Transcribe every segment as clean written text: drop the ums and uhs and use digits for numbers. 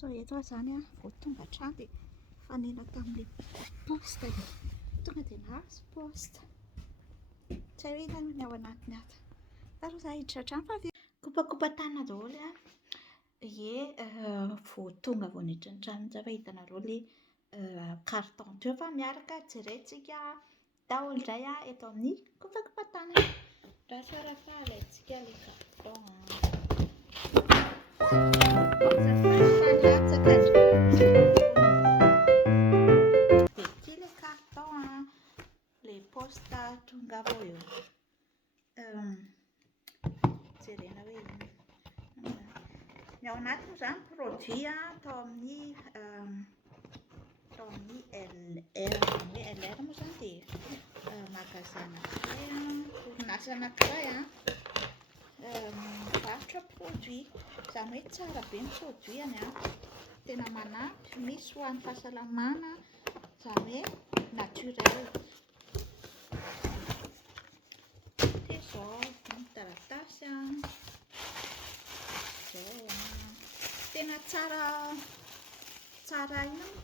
So eto aho zany vao tonga hatrany dia fanena tamin'ilay posta dia tonga dia nahazo posta. Tsy hay hoe inona ny ao anatiny ato. Tara za hiditra hatrany fa kopakopa-tanana daholo ie vao tonga vao niditra ny trano mihitsy fa hitanareo ilay carton teo fa miaraka jerentsika daholo indray eto amin'ny kopakopa-tanana. Raha tsara fa alaintsika ilay carton. Fanatsaka dia ity ilay carton ilay posta tonga avao eo. Jerena hoe inona. Ny ao anatiny moa izany produit tao amin'ny LR moa izany dia magasin anankiray orinasa anankiray mivarotra produit. Izany hoe tsara be ny produit-any tena manampy, misy ho an'ny fahasalamana, izany hoe naturel. Dia izao ny taratasy izao tena tsara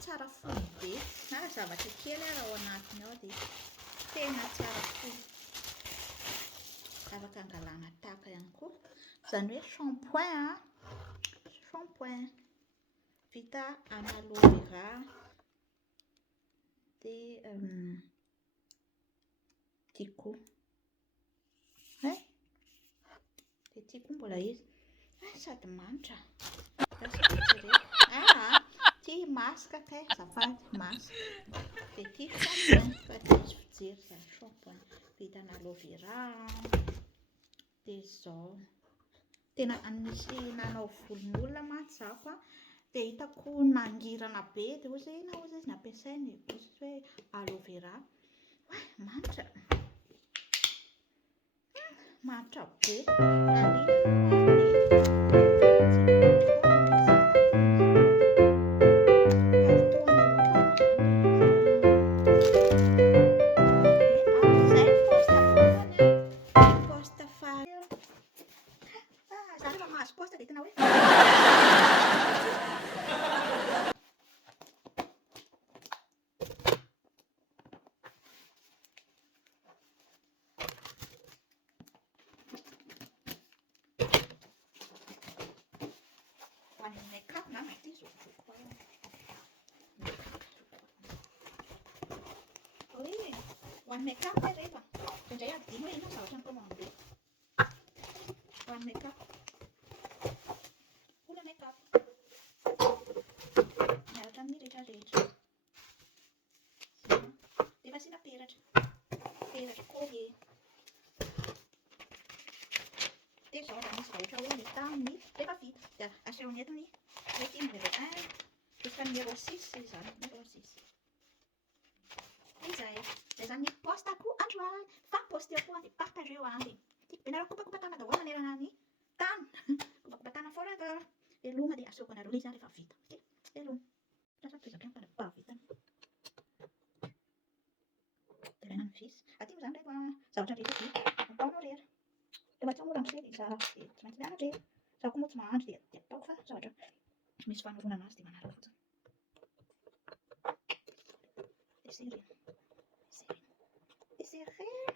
tsara fony be na zavatra kely raha ao anatiny ao dia tena tsara fony. Afaka angalana tahaka ihany koa. Izany hoe shampoing vita amin'ny aloe vera dia tiako dia tiako mbola izy sady manitra. Ty masaka kay azafady masaka dia ty shampoing fa tsy izy fijery izany shampoing vita amin'ny aloe vera. Dia izao tena anisy nanao volon'olona mantsy zaho dia hitako mangirana be dia ozy hoe inona ozy izy nampiasainy ozy hoe aloe vera. Manitra be. Ho an'ny make-up rehefa indray adino hoe inona zavatra ny ho an'ny make-up. Hola make-up miaraka amin'ny rehetrarehetra. Dia efa asiana peratra collier. Dia izao raha misy ohatra hoe hita amin'ny rehefa vita dia asehony eto ny mety numéro 1 jusqu'à numéro 6 izany numéro 6. Izay zany ny postako androany fa posteko dia partageo dia ianareo kopakopa-tanana daholo manerana ny tany. Kopakopa-tanana forever. Veloma dia asehoko anareo ilay izy rehefa vita. Veloma. Lasa toizako ihany fa vitany. Ilaina ny visy. Aty moa izany rehefa zavatra rehetra vita ataonao rehetra. Rehefa tsy mora amin'ny dia zara dia tsy maintsy miala rehetra. Zaho koa moa tsy mahandro dia ataoko fa zavatra misy fanorona anazy dia manaraka fotsiny. Desirena.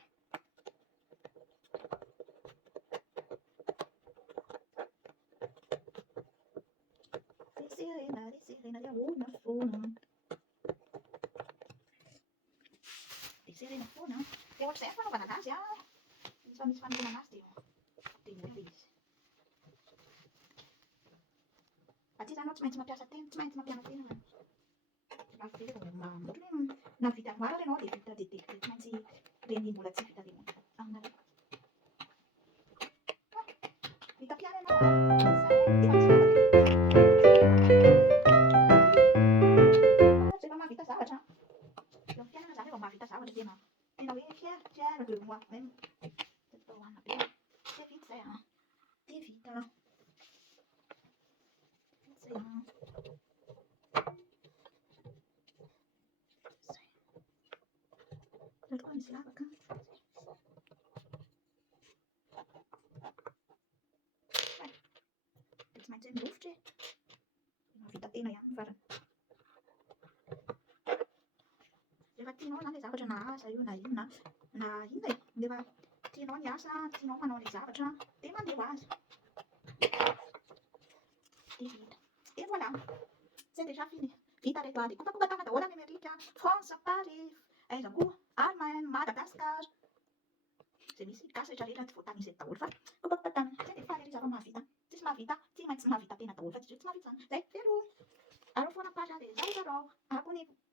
Dia ahoana foana. Desirena foana. Dia ohatr'izay fanaovana anazy fa misy fanorona anazy dia mora izy. Aty izany tsy maintsy mampiasa tena, tsy maintsy mampiana tena. Raha vita dia na vita maro ary ianao dia vita dia tsy maintsy reny mbola tsy vita dia aminareo. Vita piano ianao rehefa mahavita zavatra. Eo ampianana izany rehefa mahavita zavatra dia tena hoe fier de moi même. Dia hoanina be. Dia vita izay dia vita. Ireto koa misy lavaka. Dia tsy tena ihany farany. Rehefa tianao zany le zavatra na asa io na inona e, rehefa tianao ny asa, tianao manao le zavatra de mandeha ho azy. De vita. Et voilà, c'est déjà fini. Vita reto aby. Kopakopakana daholo any Amerika, France, Paris, aiza koa, Allemagne, Madagascar. Zay misy gasy rehetrarehetra tsy voatanisa eto daholo fa kopakopakana. Zay de faly rehefa mahavita. Tsisy mahavita, tsy maintsy mahavita tena daholo fa tsy mahavita zany. Zay, velomy. Allô foana page les aiza rô. Abonnez-vous.